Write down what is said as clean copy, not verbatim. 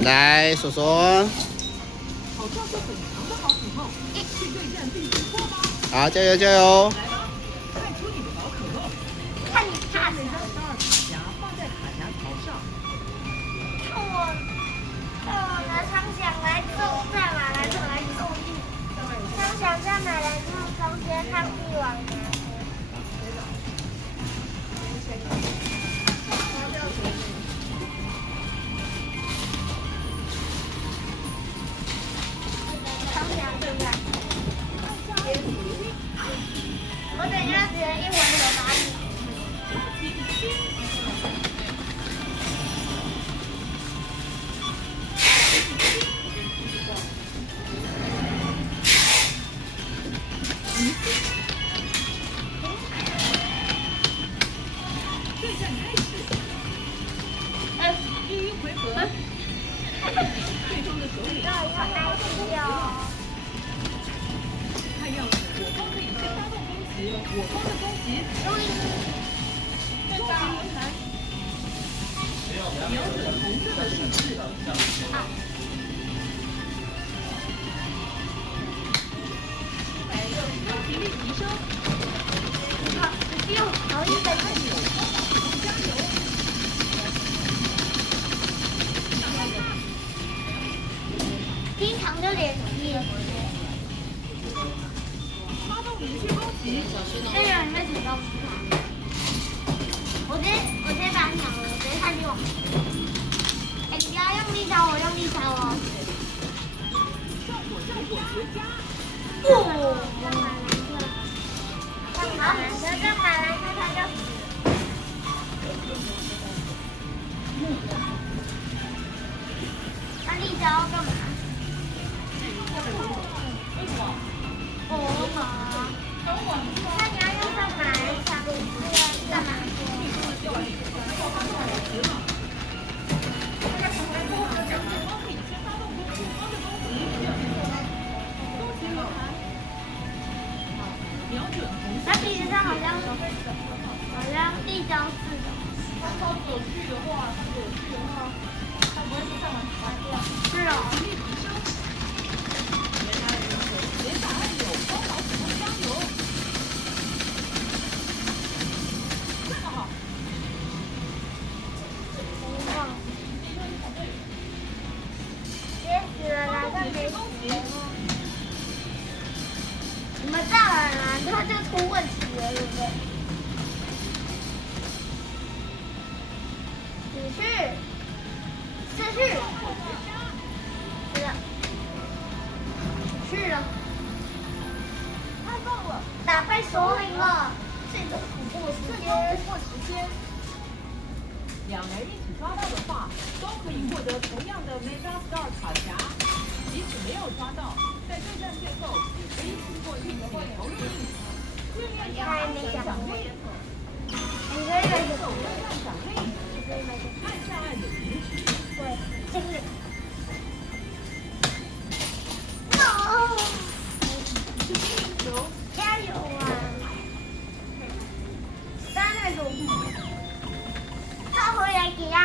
来，说说。好，加油加油！看你怕什么？我拿长响来种，再马兰特来种地。长响在马兰特中间看帝王拿。长响对不对？我等一下只能一回合打你。我方的攻击，瞄准红色的数字。攻击力提升。好，好一点。加油！经常就连击。发动连续攻击。这个人会主动出来。我直接把你抢了，我直接看帝王。哎，你不要用力敲我，用力敲我。效果绝佳。哦，上马兰特，上马兰特他就死。那力招要干嘛？为什么？哦好。那你要用上马来抢这个干嘛？它鼻子上好像地胶似的。它超有趣的话，它不会是上完拔掉。是哦。连打按钮，帮忙使用加油。这么好。别死了啦，这没死。你们大了啦，他就出问题了，对不对？死去，死去，是的，去了，太棒了，打败首领了，这个突破时间。两人一起抓到的话，都可以获得同样的 Mega Star 卡匣。即使没有抓到，在对战最后也可以通过运气投入硬币。训练家奖励，你可以买个手热量奖励，按下按钮领取。对，这个。No，加油啊！3那种，他回来给他。